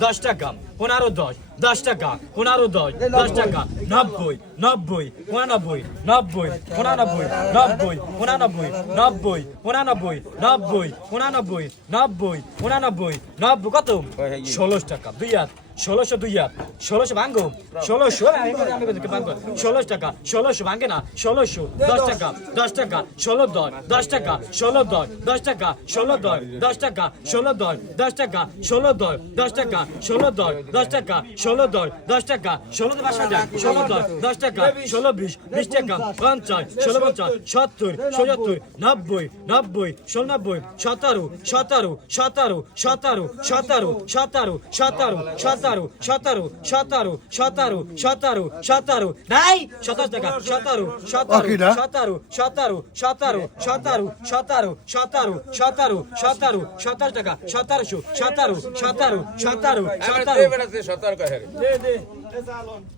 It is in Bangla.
10 টাকা 15 10 10 টাকা 15 10 10 টাকা 90 90 99 90 99 90 99 90 99 90 99 90 99 90 কত 16 টাকা 2 হাত 1600 2 হাত 1600 ভাঙ্গো 1600 আমি ভাঙ্গো 16 টাকা 1600 ভাঙ্গে না 1600 10 টাকা 10 টাকা 16 10 টাকা 16 10 টাকা 16 10 টাকা 16 10 টাকা 16 10 টাকা 16 10 টাকা 16 10 টাকা 16 ভাষা যায় 16 10 টাকা 16 20 20 টাকা 50 16 50 70 77 90 90 90 17 17 17 17 17 17 17 17 17 17 17 17 17 নাই 27 টাকা 17 17 17 17 17 17 17 17 17 17 17 টাকা 1700 17 17 17 17 17 কয়